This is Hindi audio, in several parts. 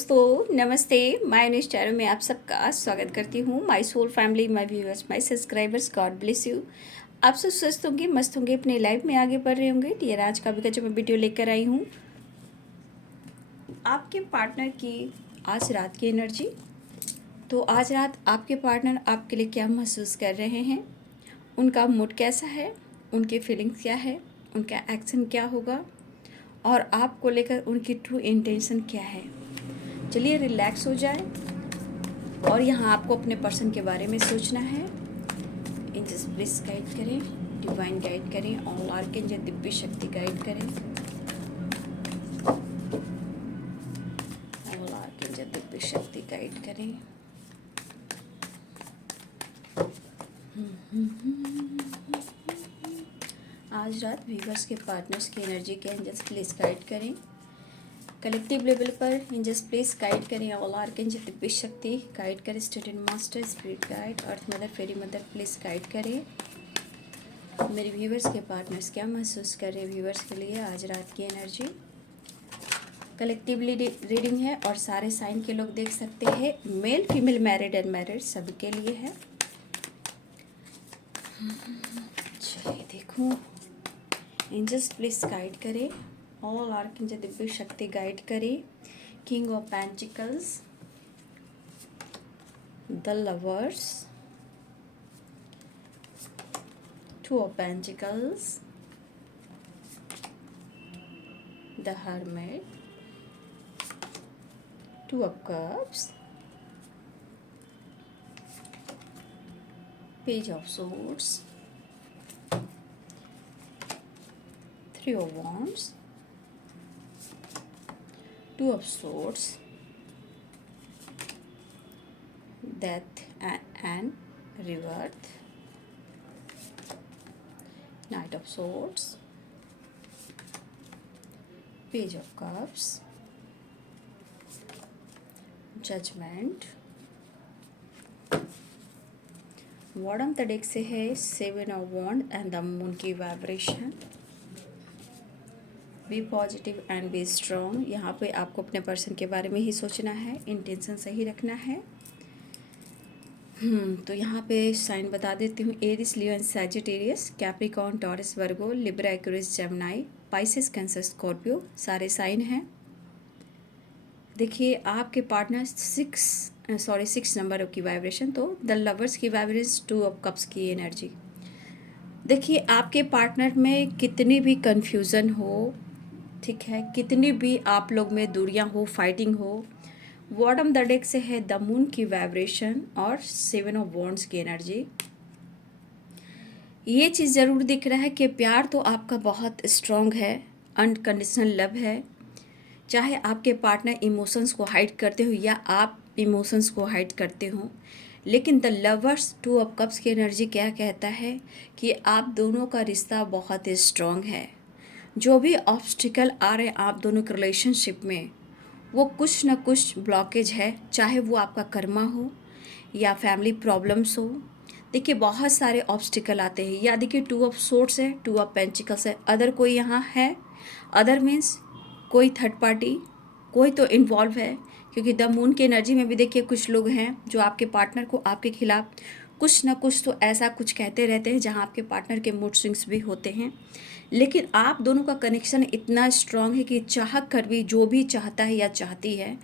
दोस्तों नमस्ते। माय न्यूज़ चैनल में आप सबका स्वागत करती हूँ। My soul family, my viewers, my subscribers, God bless you. आप सब स्वस्थ होंगे, मस्त होंगे, अपने लाइफ में आगे बढ़ रहे होंगे। डियर, आज का भी जो मैं वीडियो लेकर आई हूँ आपके पार्टनर की आज रात की एनर्जी। तो आज रात आपके पार्टनर आपके लिए क्या महसूस कर रहे हैं, उनका मूड कैसा है, उनकी फीलिंग्स क्या है, उनका एक्शन क्या होगा और आपको लेकर उनकी ट्रू इंटेंशन क्या है। चलिए रिलैक्स हो जाए और यहाँ आपको अपने पर्सन के बारे में सोचना है। एंजल्स प्लीज गाइड करें, डिवाइन गाइड करें, ऑल आर्कएंजल दिव्य शक्ति गाइड करें, ऑल आर्कएंजल दिव्य शक्ति गाइड करें। आज रात व्यूअर्स के पार्टनर्स की एनर्जी के एंजल्स प्लीज गाइड करें। कलेक्टिव लेवल पर एंजल्स प्लीज गाइड करें, ऑल आर्कएंजल दिव्य शक्ति गाइड करें, student master, spirit guide, earth mother, fairy mother please guide करें। मेरे व्यूवर्स के पार्टनर्स क्या महसूस कर रहे हैं व्यूवर्स के लिए आज रात की एनर्जी। कलेक्टिवली रीडिंग है और सारे साइन के लोग देख सकते हैं। मेल, फीमेल, मैरिड, अनमैरिड सभी के लिए है। चलिए देखूँ, एंजल्स प्लीज गाइड करें, ऑल आर्कएंजल दिव्य शक्ति गाइड करें। King of pentacles, the lovers, to of pentacles, the hermit, to of cups, page of swords, three of wands, two of swords, death and rebirth, knight of swords, page of cups, judgment। Bottom the deck से है seven of wands and the moon की vibration. Be positive and be strong. यहाँ पे आपको अपने पर्सन के बारे में ही सोचना है, इंटेंशन सही रखना है। तो यहाँ पे साइन बता देती हूँ। Aries, Leo and Sagittarius, Capricorn, Taurus, Virgo, Libra, Aquarius, Gemini, Pisces, Cancer, Scorpio सारे साइन हैं। देखिए आपके पार्टनर सिक्स नंबर की वाइब्रेशन, तो द लवर्स की वाइब्रेशन, टू ऑफ कप्स की एनर्जी। देखिए आपके पार्टनर में कितनी भी कन्फ्यूज़न हो, ठीक है, कितनी भी आप लोग में दूरियां हो, फाइटिंग हो, बॉटम द डेक से है द मून की वाइब्रेशन और सेवन ऑफ वॉन्ड्स की एनर्जी। ये चीज़ ज़रूर दिख रहा है कि प्यार तो आपका बहुत स्ट्रॉन्ग है, अनकंडीशनल लव है। चाहे आपके पार्टनर इमोशंस को हाइड करते हो या आप इमोशंस को हाइड करते हो, लेकिन the lovers, to of cups की एनर्जी क्या कहता है कि आप दोनों का रिश्ता बहुत ही स्ट्रॉन्ग है। जो भी ऑब्स्टिकल आ रहे हैं आप दोनों के रिलेशनशिप में, वो कुछ ना कुछ ब्लॉकेज है, चाहे वो आपका कर्मा हो या फैमिली प्रॉब्लम्स हो। देखिए बहुत सारे ऑब्स्टिकल आते हैं, या देखिए टू ऑफ सोर्ड्स है, टू ऑफ पेंटिकल्स है, अदर कोई यहाँ है, अदर मीन्स कोई थर्ड पार्टी, कोई तो इन्वॉल्व है। क्योंकि द मून की एनर्जी में भी देखिए कुछ लोग हैं जो आपके पार्टनर को आपके खिलाफ कुछ ना कुछ तो ऐसा कुछ कहते रहते हैं, जहाँ आपके पार्टनर के मूड स्विंग्स भी होते हैं। लेकिन आप दोनों का कनेक्शन इतना स्ट्रांग है कि चाह कर भी जो भी चाहता है या चाहती है,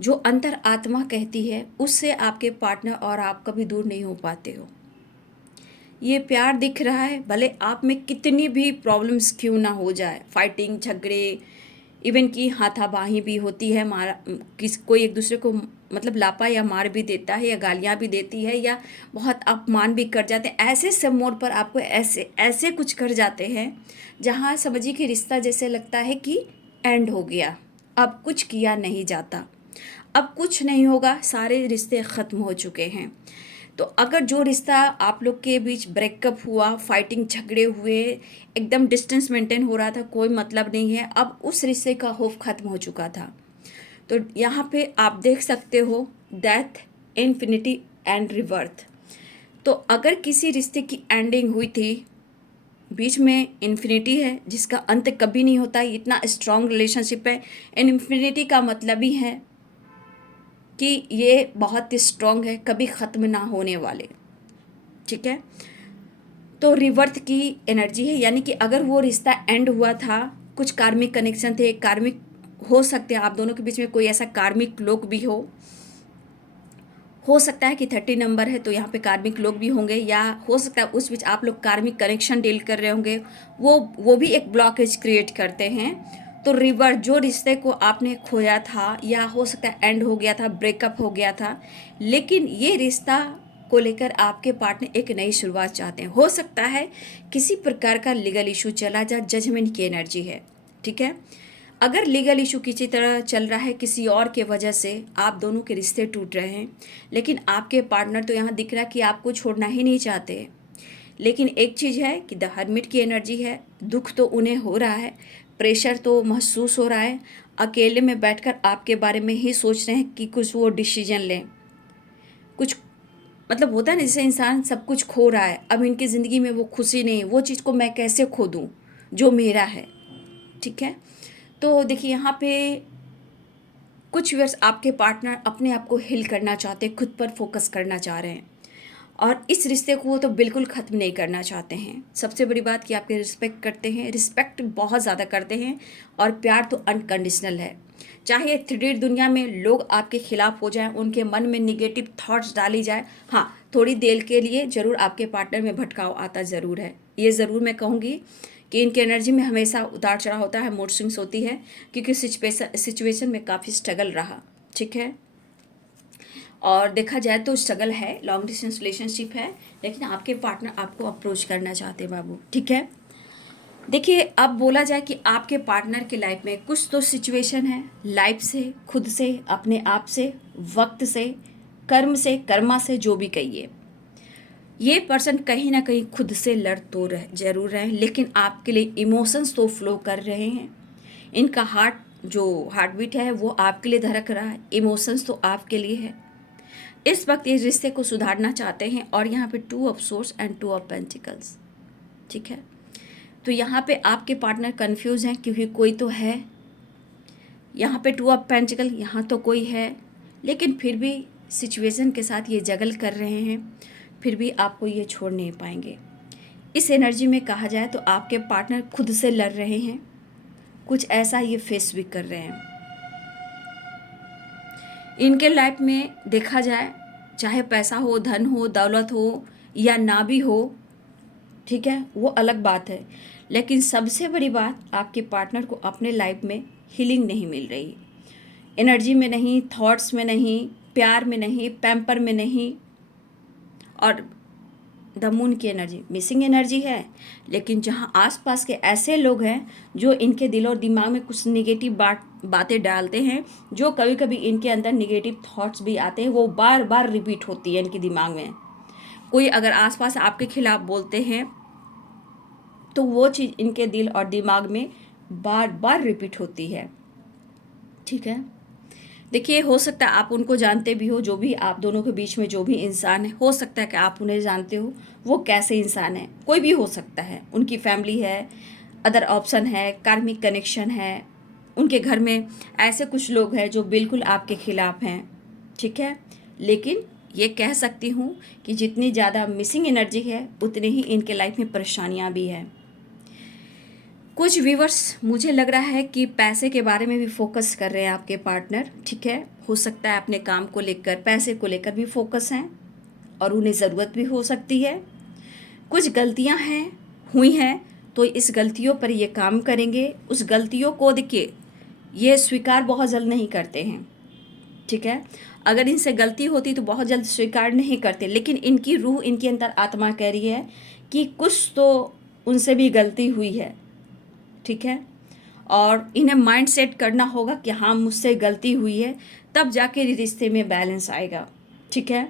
जो अंतर आत्मा कहती है, उससे आपके पार्टनर और आप कभी दूर नहीं हो पाते हो। ये प्यार दिख रहा है, भले आप में कितनी भी प्रॉब्लम्स क्यों ना हो जाए, फाइटिंग, झगड़े, इवन की हाथापाई भी होती है, कोई एक दूसरे को मतलब लापा या मार भी देता है या गालियाँ भी देती है या बहुत अपमान भी कर जाते हैं। ऐसे सब मोड पर आपको ऐसे ऐसे कुछ कर जाते हैं जहाँ समझिए कि रिश्ता जैसे लगता है कि एंड हो गया, अब कुछ किया नहीं जाता, अब कुछ नहीं होगा, सारे रिश्ते ख़त्म हो चुके हैं। तो अगर जो रिश्ता आप लोग के बीच ब्रेकअप हुआ, फाइटिंग, झगड़े हुए, एकदम डिस्टेंस मेंटेन हो रहा था, कोई मतलब नहीं है, अब उस रिश्ते का होप ख़त्म हो चुका था। तो यहाँ पे आप देख सकते हो डेथ, इन्फिनिटी एंड रिबर्थ। तो अगर किसी रिश्ते की एंडिंग हुई थी, बीच में इन्फिनिटी है जिसका अंत कभी नहीं होता, इतना स्ट्रॉन्ग रिलेशनशिप है। इन्फिनिटी का मतलब ही है कि ये बहुत स्ट्रॉन्ग है, कभी ख़त्म ना होने वाले। ठीक है, तो रिवर्थ की एनर्जी है, यानी कि अगर वो रिश्ता एंड हुआ था, कुछ कार्मिक कनेक्शन थे, कार्मिक हो सकते हैं आप दोनों के बीच में कोई ऐसा कार्मिक लोग भी हो सकता है कि 30 नंबर है तो यहाँ पे कार्मिक लोग भी होंगे, या हो सकता है उस बीच आप लोग कार्मिक कनेक्शन डील कर रहे होंगे, वो भी एक ब्लॉकेज क्रिएट करते हैं। तो रिवर्स, जो रिश्ते को आपने खोया था या हो सकता है एंड हो गया था, ब्रेकअप हो गया था, लेकिन ये रिश्ता को लेकर आपके पार्टनर एक नई शुरुआत चाहते हैं। हो सकता है किसी प्रकार का लीगल इशू चला जा, जजमेंट की एनर्जी है। ठीक है, अगर लीगल इशू किसी तरह चल रहा है, किसी और के वजह से आप दोनों के रिश्ते टूट रहे हैं, लेकिन आपके पार्टनर तो यहाँ दिख रहा है कि आपको छोड़ना ही नहीं चाहते। लेकिन एक चीज़ है कि द हर्मिट की एनर्जी है, दुख तो उन्हें हो रहा है, प्रेशर तो महसूस हो रहा है, अकेले में बैठकर आपके बारे में ही सोच रहे हैं कि कुछ वो डिसीजन लें। कुछ मतलब होता है ना, जैसे इंसान सब कुछ खो रहा है, अब इनकी ज़िंदगी में वो खुशी नहीं है, वो चीज़ को मैं कैसे खो दूँ जो मेरा है। ठीक है, तो देखिए यहाँ पे कुछ व्यूअर्स आपके पार्टनर अपने आप को हील करना चाहते हैं, खुद पर फोकस करना चाह रहे हैं, और इस रिश्ते को वो तो बिल्कुल ख़त्म नहीं करना चाहते हैं। सबसे बड़ी बात कि आपके रिस्पेक्ट करते हैं, रिस्पेक्ट बहुत ज़्यादा करते हैं, और प्यार तो अनकंडीशनल है। चाहे 3D दुनिया में लोग आपके खिलाफ हो जाएं, उनके मन में निगेटिव थॉट्स डाली जाए, हाँ थोड़ी देर के लिए ज़रूर आपके पार्टनर में भटकाव आता ज़रूर है। ये ज़रूर मैं कहूँगी कि इनकी एनर्जी में हमेशा उतार चढ़ाव होता है, मूड स्विंग्स होती है, क्योंकि सिचुएशन में काफ़ी स्ट्रगल रहा। ठीक है, और देखा जाए तो स्ट्रगल है, लॉन्ग डिस्टेंस रिलेशनशिप है, लेकिन आपके पार्टनर आपको अप्रोच करना चाहते हैं बाबू। ठीक है, देखिए अब बोला जाए कि आपके पार्टनर की लाइफ में कुछ तो सिचुएशन है, लाइफ से, खुद से, अपने आप से, वक्त से, कर्म से, कर्मा से, जो भी कहिए, ये पर्सन कहीं ना कहीं खुद से लड़ तो जरूर रहे हैं, लेकिन आपके लिए इमोशंस तो फ्लो कर रहे हैं। इनका हार्ट बीट है वो आपके लिए धड़क रहा है, इमोशंस तो आपके लिए है। इस वक्त इस रिश्ते को सुधारना चाहते हैं, और यहाँ पे 2 of source and 2 of pentacles. ठीक है, तो यहाँ पे आपके पार्टनर कंफ्यूज हैं, क्योंकि कोई तो है, यहाँ पे 2 ऑफ पेंटिकल, यहाँ तो कोई है, लेकिन फिर भी सिचुएशन के साथ ये जगल कर रहे हैं, फिर भी आपको ये छोड़ नहीं पाएंगे। इस एनर्जी में कहा जाए तो आपके पार्टनर खुद से लड़ रहे हैं, कुछ ऐसा ये फेस भी कर रहे हैं। इनके लाइफ में देखा जाए, चाहे पैसा हो, धन हो, दौलत हो या ना भी हो, ठीक है, वो अलग बात है, लेकिन सबसे बड़ी बात आपके पार्टनर को अपने लाइफ में हीलिंग नहीं मिल रही। एनर्जी में नहीं, थॉट्स में नहीं, प्यार में नहीं, पैम्पर में नहीं, और द मून की एनर्जी मिसिंग एनर्जी है। लेकिन जहाँ आसपास के ऐसे लोग हैं जो इनके दिल और दिमाग में कुछ निगेटिव बातें डालते हैं, जो कभी कभी इनके अंदर निगेटिव थॉट्स भी आते हैं, वो बार बार रिपीट होती है इनके दिमाग में। कोई अगर आसपास आपके खिलाफ बोलते हैं तो वो चीज़ इनके दिल और दिमाग में बार बार रिपीट होती है। ठीक है, देखिए हो सकता है आप उनको जानते भी हो, जो भी आप दोनों के बीच में जो भी इंसान है, हो सकता है कि आप उन्हें जानते हो वो कैसे इंसान है, कोई भी हो सकता है, उनकी फैमिली है, अदर ऑप्शन है, कार्मिक कनेक्शन है, उनके घर में ऐसे कुछ लोग हैं जो बिल्कुल आपके खिलाफ हैं। ठीक है, लेकिन ये कह सकती हूँ कि जितनी ज़्यादा मिसिंग एनर्जी है उतनी ही इनके लाइफ में परेशानियाँ भी हैं। कुछ व्यूवर्स मुझे लग रहा है कि पैसे के बारे में भी फोकस कर रहे हैं आपके पार्टनर। ठीक है, हो सकता है अपने काम को लेकर, पैसे को लेकर भी फोकस हैं, और उन्हें ज़रूरत भी हो सकती है। कुछ गलतियां हुई हैं, तो इस गलतियों पर ये काम करेंगे। उस गलतियों को देखिए ये स्वीकार बहुत जल्द नहीं करते हैं। ठीक है, अगर इनसे गलती होती तो बहुत जल्द स्वीकार नहीं करते, लेकिन इनकी रूह, इनके अंदर आत्मा कह रही है कि कुछ तो उनसे भी गलती हुई है। ठीक है, और इन्हें माइंड सेट करना होगा कि हाँ मुझसे गलती हुई है, तब जाके रिश्ते में बैलेंस आएगा। ठीक है,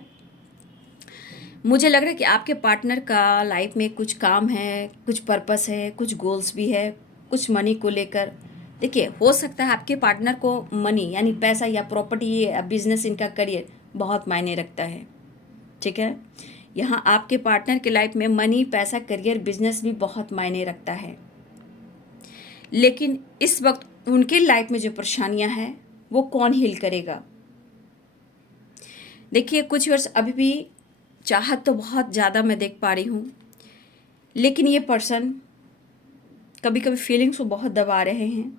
मुझे लग रहा है कि आपके पार्टनर का लाइफ में कुछ काम है, कुछ पर्पस है, कुछ गोल्स भी है, कुछ मनी को लेकर। देखिए हो सकता है आपके पार्टनर को मनी यानी पैसा या प्रॉपर्टी या बिजनेस, इनका करियर बहुत मायने रखता है। ठीक है, यहाँ आपके पार्टनर के लाइफ में मनी, पैसा, करियर, बिजनेस भी बहुत मायने रखता है, लेकिन इस वक्त उनके लाइफ में जो परेशानियां हैं वो कौन हील करेगा? देखिए कुछ वर्ष अभी भी चाहत तो बहुत ज़्यादा मैं देख पा रही हूँ, लेकिन ये पर्सन कभी कभी फीलिंग्स को बहुत दबा रहे हैं।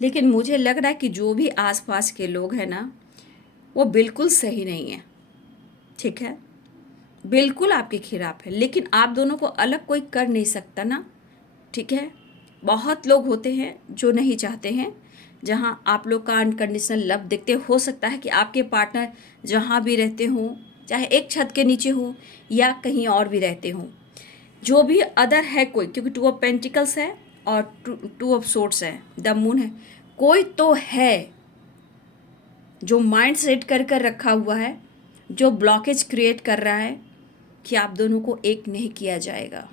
लेकिन मुझे लग रहा है कि जो भी आसपास के लोग हैं ना, वो बिल्कुल सही नहीं है। ठीक है, बिल्कुल आपके खिलाफ है, लेकिन आप दोनों को अलग कोई कर नहीं सकता ना। ठीक है, बहुत लोग होते हैं जो नहीं चाहते हैं जहाँ आप लोग का अनकंडीशनल लव देखते। हो सकता है कि आपके पार्टनर जहाँ भी रहते हों, चाहे एक छत के नीचे हो या कहीं और भी रहते हों, जो भी अदर है कोई, क्योंकि टू ऑफ पेंटिकल्स है और टू ऑफ सोर्ड्स है, द मून है, कोई तो है जो माइंड सेट कर कर रखा हुआ है, जो ब्लॉकेज क्रिएट कर रहा है कि आप दोनों को एक नहीं किया जाएगा।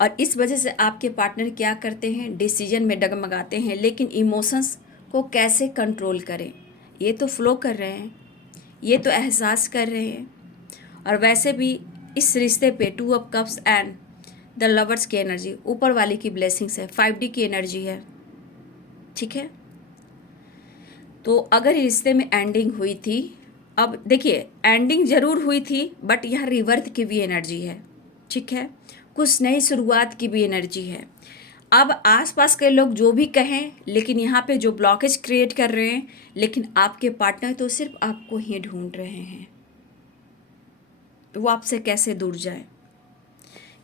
और इस वजह से आपके पार्टनर क्या करते हैं, डिसीजन में डगमगाते हैं। लेकिन इमोशंस को कैसे कंट्रोल करें, ये तो फ्लो कर रहे हैं, ये तो एहसास कर रहे हैं। और वैसे भी इस रिश्ते पे to of cups and the lovers की एनर्जी ऊपर वाले की ब्लेसिंग्स है, 5D की एनर्जी है। ठीक है, तो अगर रिश्ते में एंडिंग हुई थी, अब देखिए एंडिंग जरूर हुई थी, बट यहाँ रिवर्थ की भी एनर्जी है। ठीक है, कुछ नई शुरुआत की भी एनर्जी है। अब आसपास के लोग जो भी कहें, लेकिन यहाँ पे जो ब्लॉकेज क्रिएट कर रहे हैं, लेकिन आपके पार्टनर तो सिर्फ आपको ही ढूंढ रहे हैं, तो वो आपसे कैसे दूर जाए।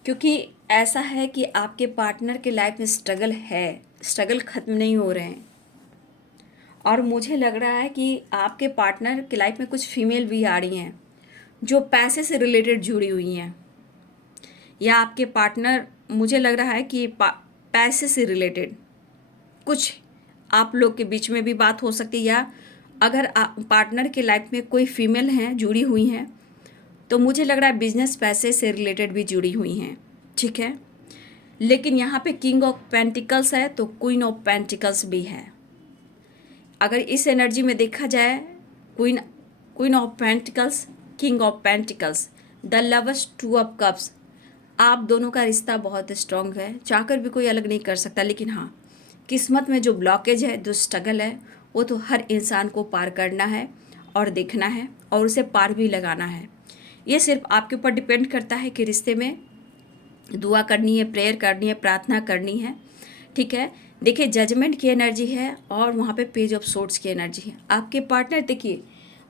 क्योंकि ऐसा है कि आपके पार्टनर के लाइफ में स्ट्रगल है, स्ट्रगल ख़त्म नहीं हो रहे हैं। और मुझे लग रहा है कि आपके पार्टनर के लाइफ में कुछ फीमेल भी आ रही हैं जो पैसे से रिलेटेड जुड़ी हुई हैं, या आपके पार्टनर, मुझे लग रहा है कि पैसे से रिलेटेड कुछ आप लोग के बीच में भी बात हो सकती है। या अगर पार्टनर के लाइफ में कोई फीमेल हैं जुड़ी हुई हैं, तो मुझे लग रहा है बिजनेस पैसे से रिलेटेड भी जुड़ी हुई हैं। ठीक है, लेकिन यहाँ पे किंग ऑफ पेंटिकल्स है तो क्वीन ऑफ पेंटिकल्स भी है। अगर इस एनर्जी में देखा जाए, queen of pentacles, king of pentacles, the lovers, to of cups, आप दोनों का रिश्ता बहुत स्ट्रांग है, चाहकर भी कोई अलग नहीं कर सकता। लेकिन हाँ, किस्मत में जो ब्लॉकेज है, जो स्ट्रगल है, वो तो हर इंसान को पार करना है और देखना है और उसे पार भी लगाना है। ये सिर्फ आपके ऊपर डिपेंड करता है कि रिश्ते में दुआ करनी है, प्रेयर करनी है, प्रार्थना करनी है। ठीक है, देखिए जजमेंट की एनर्जी है और वहाँ पे पेज ऑफ सोर्ड्स की एनर्जी है। आपके पार्टनर, देखिए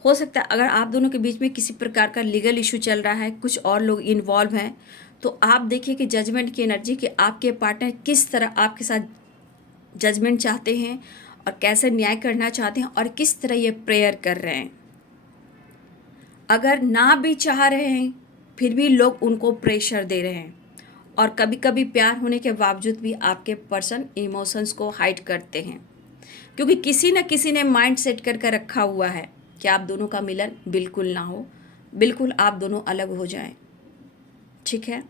हो सकता है अगर आप दोनों के बीच में किसी प्रकार का लीगल इशू चल रहा है, कुछ और लोग इन्वॉल्व हैं, तो आप देखिए कि जजमेंट की एनर्जी, कि आपके पार्टनर किस तरह आपके साथ जजमेंट चाहते हैं और कैसे न्याय करना चाहते हैं और किस तरह ये प्रेयर कर रहे हैं। अगर ना भी चाह रहे हैं फिर भी लोग उनको प्रेशर दे रहे हैं, और कभी कभी प्यार होने के बावजूद भी आपके पर्सन इमोशंस को हाइड करते हैं, क्योंकि किसी न किसी ने माइंड सेट करके रखा हुआ है कि आप दोनों का मिलन बिल्कुल ना हो, बिल्कुल आप दोनों अलग हो जाएं। ठीक है,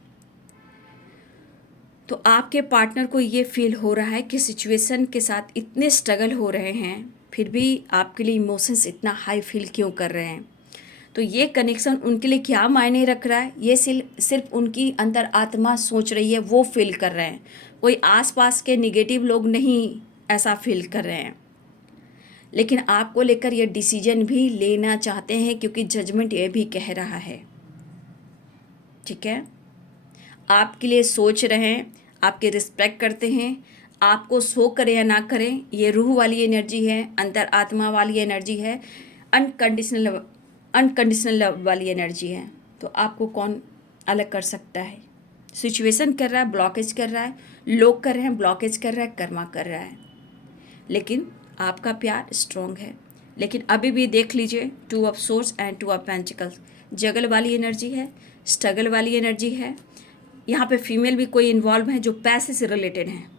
तो आपके पार्टनर को ये फील हो रहा है कि सिचुएशन के साथ इतने स्ट्रगल हो रहे हैं, फिर भी आपके लिए इमोशंस इतना हाई फील क्यों कर रहे हैं। तो ये कनेक्शन उनके लिए क्या मायने रख रहा है, ये सिर्फ उनकी अंतर आत्मा सोच रही है, वो फील कर रहे हैं। कोई आसपास के निगेटिव लोग नहीं ऐसा फील कर रहे हैं। लेकिन आपको लेकर ये डिसीजन भी लेना चाहते हैं, क्योंकि जजमेंट ये भी कह रहा है। ठीक है, आपके लिए सोच रहे हैं, आपके रिस्पेक्ट करते हैं, आपको शो करें या ना करें, ये रूह वाली एनर्जी है, अंतर आत्मा वाली एनर्जी है, अनकंडीशनल लव वाली एनर्जी है। तो आपको कौन अलग कर सकता है। सिचुएशन कर रहा है, ब्लॉकेज कर रहा है, लोग कर रहे हैं, ब्लॉकेज कर रहा है, कर्मा कर रहा है, लेकिन आपका प्यार स्ट्रॉन्ग है। लेकिन अभी भी देख लीजिए, two of swords and two of pentacles, juggle वाली एनर्जी है, स्ट्रगल वाली एनर्जी है। यहाँ पे फीमेल भी कोई इन्वॉल्व है जो पैसे से रिलेटेड हैं,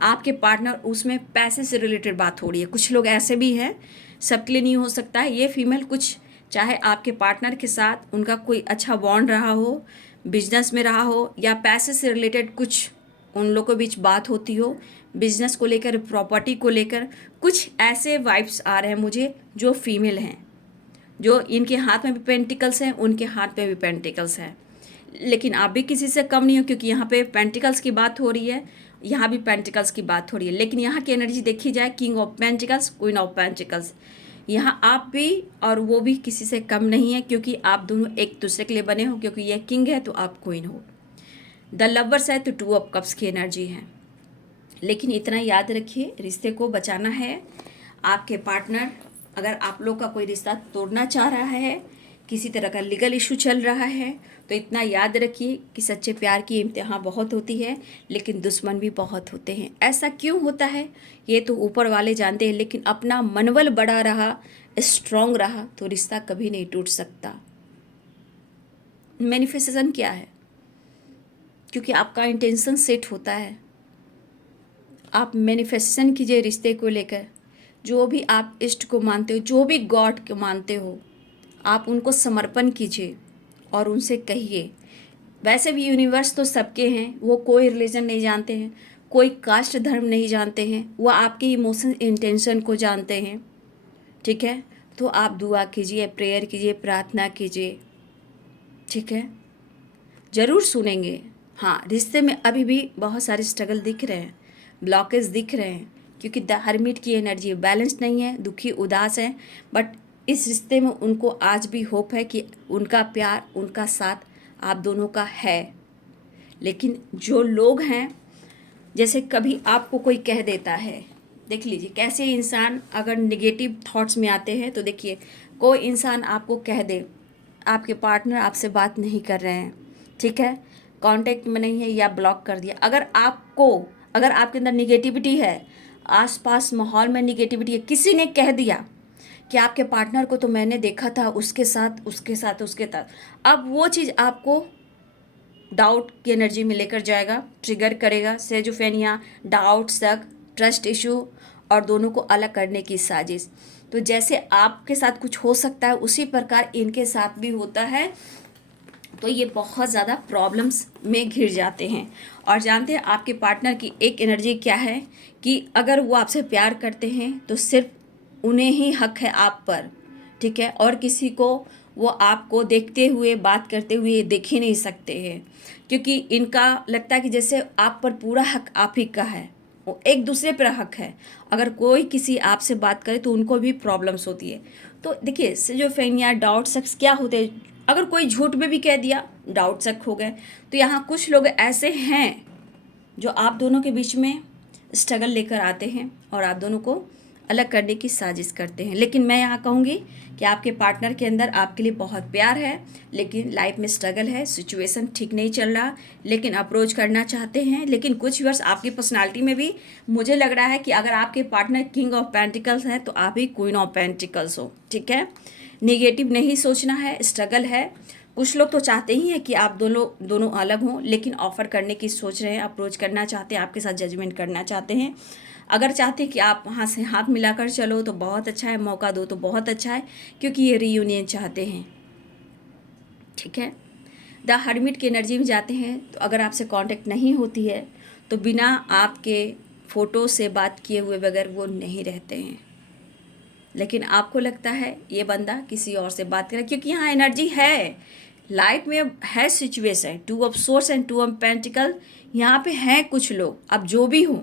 आपके पार्टनर, उसमें पैसे से रिलेटेड बात हो रही है। कुछ लोग ऐसे भी हैं, सबके लिए नहीं हो सकता है। ये फीमेल कुछ, चाहे आपके पार्टनर के साथ उनका कोई अच्छा बॉन्ड रहा हो, बिजनेस में रहा हो, या पैसे से रिलेटेड कुछ उन लोगों के बीच बात होती हो, बिजनेस को लेकर, प्रॉपर्टी को लेकर, कुछ ऐसे वाइब्स आ रहे हैं मुझे जो फीमेल हैं, जो इनके हाथ में भी पेंटिकल्स हैं, उनके हाथ में भी पेंटिकल्स हैं। लेकिन आप भी किसी से कम नहीं हो, क्योंकि यहाँ पे पेंटिकल्स की बात हो रही है, यहाँ भी पेंटिकल्स की बात हो रही है। लेकिन यहाँ की एनर्जी देखी जाए, king of pentacles, queen of pentacles, यहाँ आप भी और वो भी किसी से कम नहीं है, क्योंकि आप दोनों एक दूसरे के लिए बने हो, क्योंकि ये किंग है तो आप क्वीन हो। द लवर्स है तो टू ऑफ कप्स की एनर्जी है। लेकिन इतना याद रखिए, रिश्ते को बचाना है। आपके पार्टनर अगर आप लोग का कोई रिश्ता तोड़ना चाह रहा है, किसी तरह का लीगल इशू चल रहा है, तो इतना याद रखिए कि सच्चे प्यार की इम्तिहान बहुत होती है, लेकिन दुश्मन भी बहुत होते हैं। ऐसा क्यों होता है ये तो ऊपर वाले जानते हैं, लेकिन अपना मनोबल बड़ा रहा, स्ट्रांग रहा, तो रिश्ता कभी नहीं टूट सकता। मैनिफेस्टेशन क्या है? क्योंकि आपका इंटेंशन सेट होता है। आप मैनिफेस्टेशन कीजिए रिश्ते को लेकर। जो भी आप इष्ट को मानते हो, जो भी गॉड को मानते हो, आप उनको समर्पण कीजिए और उनसे कहिए। वैसे भी यूनिवर्स तो सबके हैं, वो कोई रिलीजन नहीं जानते हैं, कोई कास्ट धर्म नहीं जानते हैं, वो आपके इमोशन इंटेंशन को जानते हैं। ठीक है, तो आप दुआ कीजिए, प्रेयर कीजिए, प्रार्थना कीजिए। ठीक है, ज़रूर सुनेंगे। हाँ, रिश्ते में अभी भी बहुत सारे स्ट्रगल दिख रहे हैं, ब्लॉकेज दिख रहे हैं, क्योंकि द हर्मिट की एनर्जी बैलेंस नहीं है, दुखी उदास है। बट इस रिश्ते में उनको आज भी होप है कि उनका प्यार, उनका साथ आप दोनों का है। लेकिन जो लोग हैं, जैसे कभी आपको कोई कह देता है, देख लीजिए कैसे इंसान अगर निगेटिव थॉट्स में आते हैं, तो देखिए कोई इंसान आपको कह दे आपके पार्टनर आपसे बात नहीं कर रहे हैं, ठीक है, कांटेक्ट में नहीं है या ब्लॉक कर दिया। अगर आपके अंदर निगेटिविटी है, आसपास माहौल में निगेटिविटी है, किसी ने कह दिया कि आपके पार्टनर को तो मैंने देखा था उसके साथ उसके साथ उसके साथ, अब वो चीज़ आपको डाउट की एनर्जी में लेकर जाएगा, ट्रिगर करेगा, सेजोफेनिया, डाउट, शक, ट्रस्ट इशू और दोनों को अलग करने की साजिश। तो जैसे आपके साथ कुछ हो सकता है, उसी प्रकार इनके साथ भी होता है। तो ये बहुत ज़्यादा प्रॉब्लम्स में घिर जाते हैं। और जानते हैं आपके पार्टनर की एक एनर्जी क्या है कि अगर वो आपसे प्यार करते हैं तो सिर्फ उन्हें ही हक है आप पर, ठीक है, और किसी को वो आपको देखते हुए, बात करते हुए देख ही नहीं सकते हैं, क्योंकि इनका लगता है कि जैसे आप पर पूरा हक आप ही का है, वो एक दूसरे पर हक है। अगर कोई किसी आपसे बात करे तो उनको भी प्रॉब्लम्स होती है। तो देखिए सिजोफ्रेनिया, डाउट, शक क्या होते हैं? अगर कोई झूठ में भी कह दिया, डाउट शक हो गए। तो यहाँ कुछ लोग ऐसे हैं जो आप दोनों के बीच में स्ट्रगल लेकर आते हैं और आप दोनों को अलग करने की साजिश करते हैं। लेकिन मैं यहाँ कहूँगी कि आपके पार्टनर के अंदर आपके लिए बहुत प्यार है, लेकिन लाइफ में स्ट्रगल है, सिचुएशन ठीक नहीं चल रहा, लेकिन अप्रोच करना चाहते हैं। लेकिन कुछ वर्ष आपकी पर्सनालिटी में भी मुझे लग रहा है कि अगर आपके पार्टनर किंग ऑफ पेंटिकल्स हैं तो आप ही क्वीन ऑफ पेंटिकल्स हो। ठीक है, नेगेटिव नहीं सोचना है, स्ट्रगल है। कुछ लोग तो चाहते ही हैं कि आप दोनों अलग हों, लेकिन ऑफ़र करने की सोच रहे हैं, अप्रोच करना चाहते हैं, आपके साथ जजमेंट करना चाहते हैं। अगर चाहते हैं कि आप वहाँ से हाथ मिलाकर चलो तो बहुत अच्छा है, मौका दो तो बहुत अच्छा है, क्योंकि ये रीयूनियन चाहते हैं। ठीक है, द हर्मिट की एनर्जी में जाते हैं तो अगर आपसे कांटेक्ट नहीं होती है तो बिना आपके फ़ोटो से बात किए हुए बगैर वो नहीं रहते हैं। लेकिन आपको लगता है ये बंदा किसी और से बात करे, क्योंकि यहाँ एनर्जी है, लाइफ में है situation, two of source and two of pentacle. यहाँ पे हैं कुछ लोग, अब जो भी हों,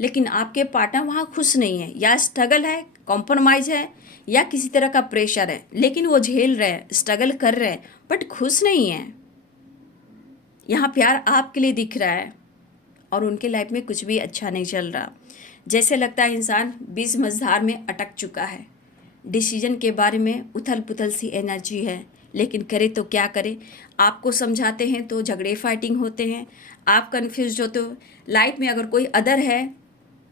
लेकिन आपके पार्टनर वहाँ खुश नहीं है, या स्ट्रगल है, कॉम्प्रोमाइज़ है, या किसी तरह का प्रेशर है, लेकिन वो झेल रहे हैं, स्ट्रगल कर रहे हैं, बट खुश नहीं है। यहाँ प्यार आपके लिए दिख रहा है और उनके लाइफ में कुछ भी अच्छा नहीं चल रहा। जैसे लगता है इंसान बीच मझधार में अटक चुका है, डिसीजन के बारे में उथल पुथल सी एनर्जी है, लेकिन करे तो क्या करे। आपको समझाते हैं तो झगड़े फाइटिंग होते हैं, आप कन्फ्यूज होते हो। लाइफ में अगर कोई अदर है,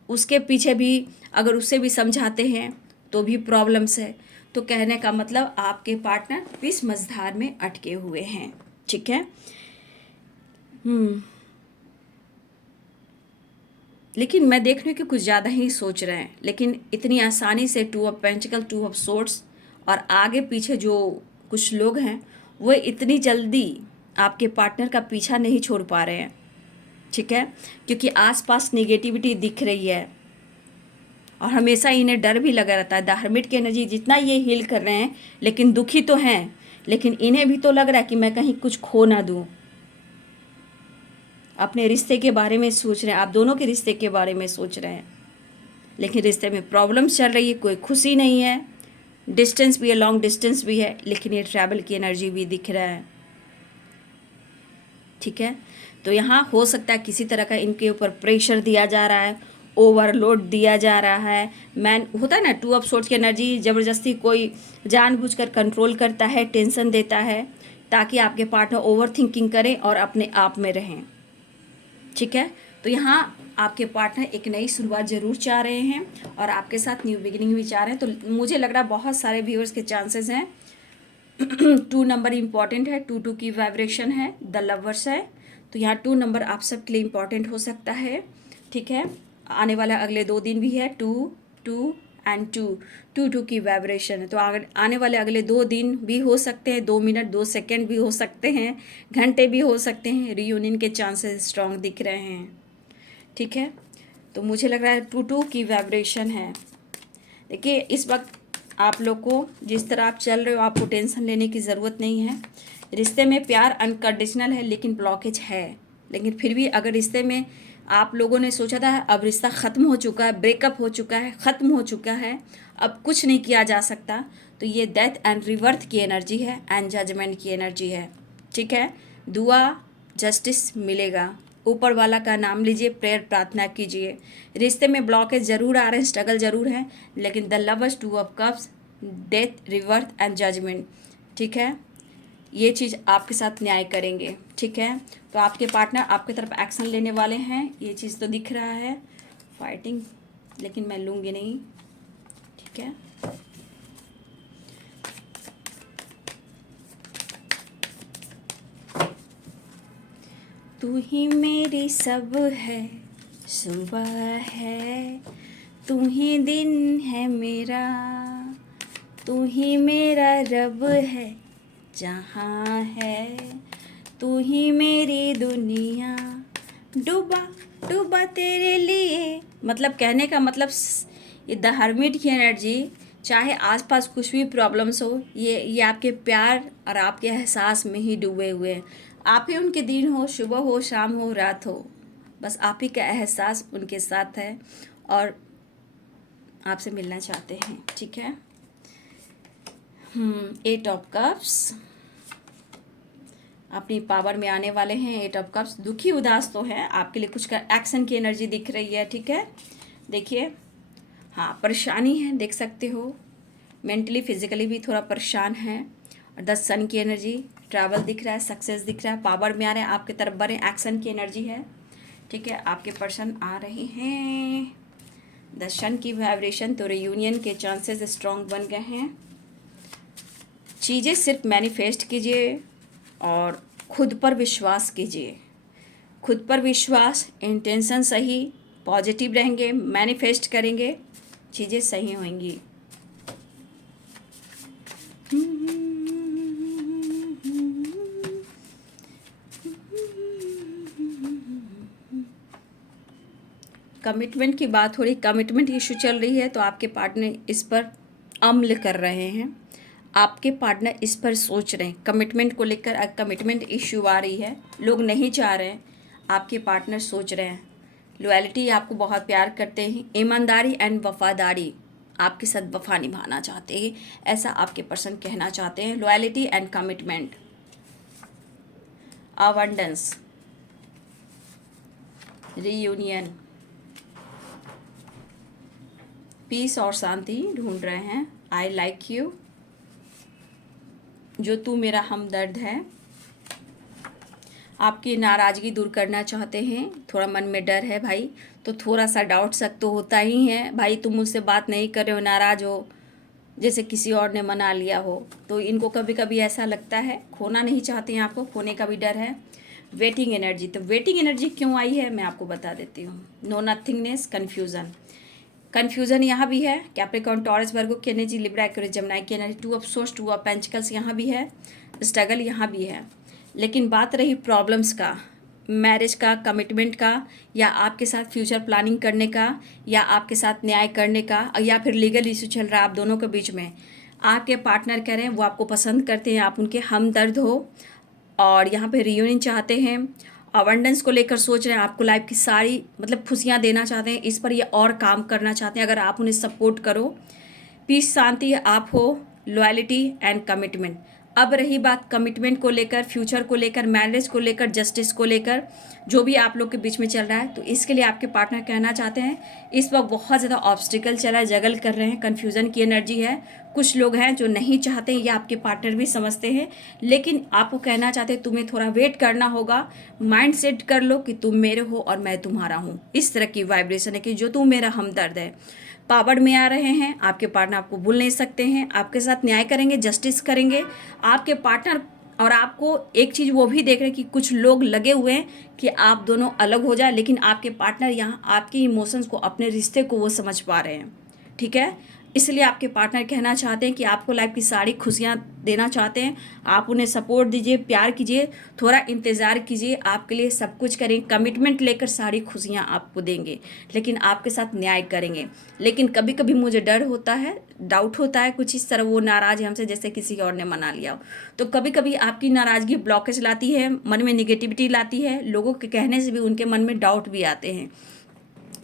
उसके पीछे भी अगर उससे भी समझाते हैं तो भी प्रॉब्लम्स है। तो कहने का मतलब आपके पार्टनर बीच मझधार में अटके हुए हैं। ठीक है, लेकिन मैं देख रही हूँ कि कुछ ज़्यादा ही सोच रहे हैं, लेकिन इतनी आसानी से two of pentacle, to of swords और आगे पीछे जो कुछ लोग हैं वो इतनी जल्दी आपके पार्टनर का पीछा नहीं छोड़ पा रहे हैं। ठीक है, क्योंकि आसपास नेगेटिविटी दिख रही है और हमेशा इन्हें डर भी लगा रहता है। द हर्मिट की एनर्जी जितना ये हील कर रहे हैं, लेकिन दुखी तो हैं, लेकिन इन्हें भी तो लग रहा है कि मैं कहीं कुछ खो ना दूँ। अपने रिश्ते के बारे में सोच रहे हैं, आप दोनों के रिश्ते के बारे में सोच रहे हैं, लेकिन रिश्ते में प्रॉब्लम्स चल रही है, कोई खुशी नहीं है, डिस्टेंस भी है, लॉन्ग डिस्टेंस भी है, लेकिन ये ट्रैवल की एनर्जी भी दिख रहा है। ठीक है, तो यहाँ हो सकता है किसी तरह का इनके ऊपर प्रेशर दिया जा रहा है, ओवरलोड दिया जा रहा है। मैन होता है ना, टू ऑफ सोर्ड्स की एनर्जी, ज़बरदस्ती कोई जानबूझकर कंट्रोल करता है, टेंशन देता है, ताकि आपके पार्टनर ओवर थिंकिंग करें और अपने आप में रहें। ठीक है, तो यहाँ आपके पार्टनर एक नई शुरुआत ज़रूर चाह रहे हैं और आपके साथ न्यू बिगिनिंग भी चाह रहे हैं। तो मुझे लग रहा है बहुत सारे व्यूअर्स के चांसेस हैं। 2 नंबर इम्पॉर्टेंट है, 2 की वाइब्रेशन है, द लवर्स है, तो यहाँ 2 नंबर आप सबके लिए इम्पॉर्टेंट हो सकता है। ठीक है, आने वाला अगले 2 दिन भी है, 2 एंड 2 की वाइब्रेशन है, तो आने वाले अगले 2 दिन भी हो सकते हैं, 2 मिनट 2 सेकेंड भी हो सकते हैं, घंटे भी हो सकते हैं। रियूनियन के चांसेस स्ट्रॉन्ग दिख रहे हैं। ठीक है, तो मुझे लग रहा है 2 की वाइब्रेशन है। देखिए, इस वक्त आप लोग को जिस तरह आप चल रहे हो, आपको टेंशन लेने की ज़रूरत नहीं है। रिश्ते में प्यार अनकंडीशनल है, लेकिन ब्लॉकेज है। लेकिन फिर भी अगर रिश्ते में आप लोगों ने सोचा था अब रिश्ता ख़त्म हो चुका है, ब्रेकअप हो चुका है, ख़त्म हो चुका है, अब कुछ नहीं किया जा सकता, तो ये डेथ एंड रिवर्थ की एनर्जी है एंड जजमेंट की एनर्जी है। ठीक है, दुआ जस्टिस मिलेगा, ऊपर वाला का नाम लीजिए, प्रेयर प्रार्थना कीजिए। रिश्ते में ब्लॉकेज ज़रूर आ रहे हैं, स्ट्रगल ज़रूर है, लेकिन the lovers, 2 of cups, death, rebirth and judgement. ठीक है, ये चीज़ आपके साथ न्याय करेंगे। ठीक है, तो आपके पार्टनर आपकी तरफ एक्शन लेने वाले हैं, ये चीज़ तो दिख रहा है। फाइटिंग, लेकिन मैं लूँगी नहीं। ठीक है, तू ही मेरी सब है, सुबह है, तू ही दिन है मेरा, तू ही मेरा रब है, जहाँ है, तू ही मेरी दुनिया, डूबा डूबा तेरे लिए। मतलब कहने का मतलब ये द हर्मिट की एनर्जी, चाहे आसपास कुछ भी प्रॉब्लम्स हो, ये आपके प्यार और आपके एहसास में ही डूबे हुए हैं। आप ही उनके दिन हो, सुबह हो, शाम हो, रात हो, बस आप ही का एहसास उनके साथ है और आपसे मिलना चाहते हैं। ठीक है, 8 ऑफ कप्स अपनी पावर में आने वाले हैं। 8 ऑफ कप्स, दुखी उदास तो हैं, आपके लिए कुछ का एक्शन की एनर्जी दिख रही है। ठीक है, देखिए, हाँ, परेशानी है, देख सकते हो, मेंटली फिजिकली भी थोड़ा परेशान है। और 10 सन की एनर्जी, ट्रैवल दिख रहा है, सक्सेस दिख रहा है, पावर में आ रहे हैं, आपके तरफ बढ़े, एक्शन की एनर्जी है। ठीक है, आपके पर्सन आ रहे हैं, 10 सन की वाइब्रेशन, तो रियूनियन के चांसेस स्ट्रॉन्ग बन गए हैं। चीज़ें सिर्फ मैनिफेस्ट कीजिए और खुद पर विश्वास कीजिए। खुद पर विश्वास, इंटेंशन सही, पॉजिटिव रहेंगे, मैनिफेस्ट करेंगे, चीज़ें सही होंगी। कमिटमेंट की बात हो रही, कमिटमेंट इशू चल रही है, तो आपके पार्टनर इस पर अमल कर रहे हैं, आपके पार्टनर इस पर सोच रहे हैं। कमिटमेंट को लेकर कमिटमेंट इशू आ रही है, लोग नहीं चाह रहे हैं, आपके पार्टनर सोच रहे हैं। लॉयल्टी, आपको बहुत प्यार करते हैं, ईमानदारी एंड वफादारी, आपके साथ वफा निभाना चाहते हैं, ऐसा आपके पर्सन कहना चाहते हैं। Loyalty and commitment, abundance, reunion, peace और शांति ढूंढ रहे हैं। आई लाइक यू, जो तू मेरा हमदर्द है, आपकी नाराज़गी दूर करना चाहते हैं। थोड़ा मन में डर है भाई, तो थोड़ा सा डाउट शक तो होता ही है भाई, तुम मुझसे बात नहीं कर रहे हो, नाराज़ हो, जैसे किसी और ने मना लिया हो, तो इनको कभी कभी ऐसा लगता है, खोना नहीं चाहते हैं, आपको खोने का भी डर है। वेटिंग एनर्जी, तो वेटिंग एनर्जी क्यों आई है मैं आपको बता देती हूँ। नो नथिंगनेस, कन्फ्यूज़न यहाँ भी है। कैप्रिकॉर्न, टॉरस, वर्गो की एनर्जी, लिब्रा, एक्वेरियस, जेमिनी की energy, 2 of source, 2 of pentacles यहाँ भी है, स्ट्रगल यहाँ भी है। लेकिन बात रही प्रॉब्लम्स का, मैरिज का, कमिटमेंट का, या आपके साथ फ्यूचर प्लानिंग करने का, या आपके साथ न्याय करने का, या फिर लीगल इशू चल रहा है आप दोनों के बीच में। आपके पार्टनर कह रहे हैं वो आपको पसंद करते हैं, आप उनके हमदर्द हो और यहाँ पे रियूनियन चाहते हैं अबंडेंस को लेकर सोच रहे हैं, आपको लाइफ की सारी मतलब खुशियाँ देना चाहते हैं, इस पर ये और काम करना चाहते हैं अगर आप उन्हें सपोर्ट करो। पीस शांति आप हो, लॉयल्टी एंड कमिटमेंट। अब रही बात कमिटमेंट को लेकर, फ्यूचर को लेकर, मैरिज को लेकर, जस्टिस को लेकर, जो भी आप लोग के बीच में चल रहा है, तो इसके लिए आपके पार्टनर कहना चाहते हैं इस वक्त बहुत ज़्यादा ऑब्स्टिकल चला है, जगल कर रहे हैं, कन्फ्यूज़न की एनर्जी है। कुछ लोग हैं जो नहीं चाहते, ये आपके पार्टनर भी समझते हैं, लेकिन आपको कहना चाहते हैं तुम्हें थोड़ा वेट करना होगा, माइंड सेट कर लो कि तुम मेरे हो और मैं तुम्हारा हूँ। इस तरह की वाइब्रेशन है कि जो तुम मेरा हमदर्द है। पावर में आ रहे हैं, आपके पार्टनर आपको भूल नहीं सकते हैं, आपके साथ न्याय करेंगे, जस्टिस करेंगे आपके पार्टनर। और आपको एक चीज़ वो भी देख रहे हैं कि कुछ लोग लगे हुए हैं कि आप दोनों अलग हो जाए, लेकिन आपके पार्टनर यहाँ आपके इमोशंस को, अपने रिश्ते को वो समझ पा रहे हैं। ठीक है, इसलिए आपके पार्टनर कहना चाहते हैं कि आपको लाइफ की सारी खुशियाँ देना चाहते हैं। आप उन्हें सपोर्ट दीजिए, प्यार कीजिए, थोड़ा इंतज़ार कीजिए, आपके लिए सब कुछ करेंगे, कमिटमेंट लेकर सारी खुशियाँ आपको देंगे, लेकिन आपके साथ न्याय करेंगे। लेकिन कभी कभी मुझे डर होता है, डाउट होता है, कुछ इस तरह वो नाराज़ है हमसे जैसे किसी और ने मना लिया हो। तो कभी कभी आपकी नाराज़गी ब्लॉकेज लाती है, मन में निगेटिविटी लाती है, लोगों के कहने से भी उनके मन में डाउट भी आते हैं,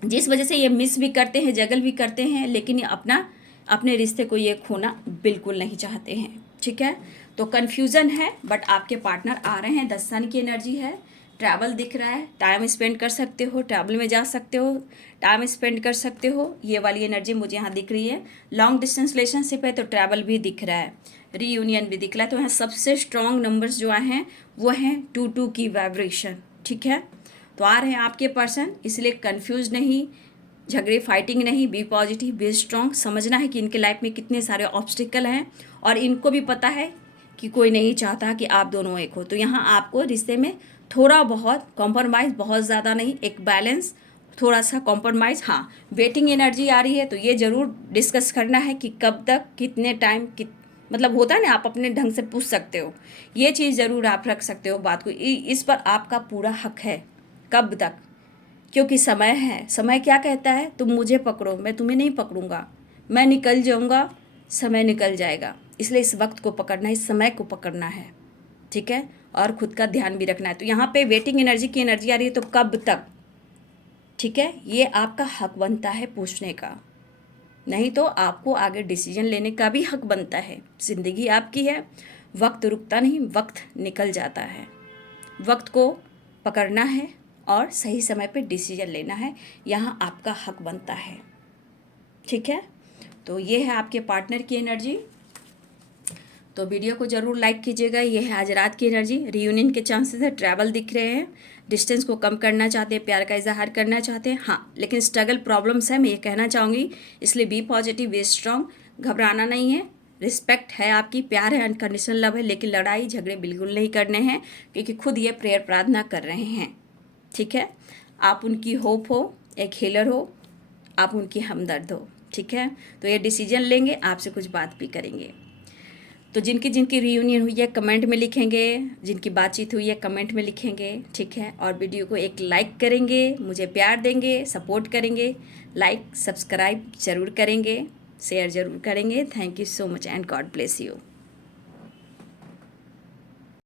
जिस वजह से ये मिस भी करते हैं, जगल भी करते हैं, लेकिन ये अपने रिश्ते को ये खोना बिल्कुल नहीं चाहते हैं। ठीक है, तो कन्फ्यूज़न है, बट आपके पार्टनर आ रहे हैं। 10 सन की एनर्जी है, ट्रैवल दिख रहा है, टाइम स्पेंड कर सकते हो, ट्रैवल में जा सकते हो, टाइम स्पेंड कर सकते हो, ये वाली एनर्जी मुझे यहाँ दिख रही है। लॉन्ग डिस्टेंस रिलेशनशिप है तो ट्रैवल भी दिख रहा है, रीयूनियन भी दिख रहा है। तो यहाँ सबसे स्ट्रॉन्ग नंबर्स जो आए हैं वो हैं 2 की वाइब्रेशन। ठीक है, तो आ रहे हैं आपके पर्सन, इसलिए कन्फ्यूज नहीं, झगड़े फाइटिंग नहीं, बी पॉजिटिव, बी स्ट्रॉन्ग। समझना है कि इनके लाइफ में कितने सारे ऑब्स्टिकल हैं और इनको भी पता है कि कोई नहीं चाहता कि आप दोनों एक हो। तो यहाँ आपको रिश्ते में थोड़ा बहुत कॉम्प्रोमाइज़, बहुत ज़्यादा नहीं, एक बैलेंस, थोड़ा सा कॉम्प्रोमाइज़। हाँ, वेटिंग एनर्जी आ रही है, तो ये ज़रूर डिस्कस करना है कि कब तक, कितने टाइम, मतलब होता है ना, आप अपने ढंग से पूछ सकते हो, ये चीज़ ज़रूर आप रख सकते हो बात को। इस पर आपका पूरा हक है, कब तक, क्योंकि समय है। समय क्या कहता है, तुम मुझे पकड़ो, मैं तुम्हें नहीं पकड़ूंगा, मैं निकल जाऊंगा, समय निकल जाएगा। इसलिए इस वक्त को पकड़ना है, इस समय को पकड़ना है। ठीक है, और खुद का ध्यान भी रखना है। तो यहाँ पे वेटिंग एनर्जी की एनर्जी आ रही है, तो कब तक। ठीक है, ये आपका हक बनता है पूछने का, नहीं तो आपको आगे डिसीजन लेने का भी हक बनता है। ज़िंदगी आपकी है, वक्त रुकता नहीं, वक्त निकल जाता है। वक्त को पकड़ना है और सही समय पे डिसीजन लेना है, यहाँ आपका हक बनता है। ठीक है, तो ये है आपके पार्टनर की एनर्जी। तो वीडियो को ज़रूर लाइक कीजिएगा। ये है आज रात की एनर्जी। रियूनियन के चांसेस है, ट्रैवल दिख रहे हैं, डिस्टेंस को कम करना चाहते हैं, प्यार का इजहार करना चाहते हैं। हाँ, लेकिन स्ट्रगल प्रॉब्लम्स है, मैं ये कहना चाहूँगी, इसलिए बी पॉजिटिव, बी स्ट्रॉन्ग, घबराना नहीं है। रिस्पेक्ट है आपकी, प्यार है, अनकंडीशनल लव है, लेकिन लड़ाई झगड़े बिल्कुल नहीं करने हैं, क्योंकि खुद ये प्रेयर प्रार्थना कर रहे हैं। ठीक है, आप उनकी होप हो, एक हीलर हो, आप उनकी हमदर्द हो। ठीक है, तो ये डिसीजन लेंगे, आपसे कुछ बात भी करेंगे। तो जिनकी जिनकी रियूनियन हुई है कमेंट में लिखेंगे, जिनकी बातचीत हुई है कमेंट में लिखेंगे। ठीक है, और वीडियो को एक लाइक करेंगे, मुझे प्यार देंगे, सपोर्ट करेंगे, लाइक सब्सक्राइब ज़रूर करेंगे, शेयर ज़रूर करेंगे। Thank you so much and God bless you.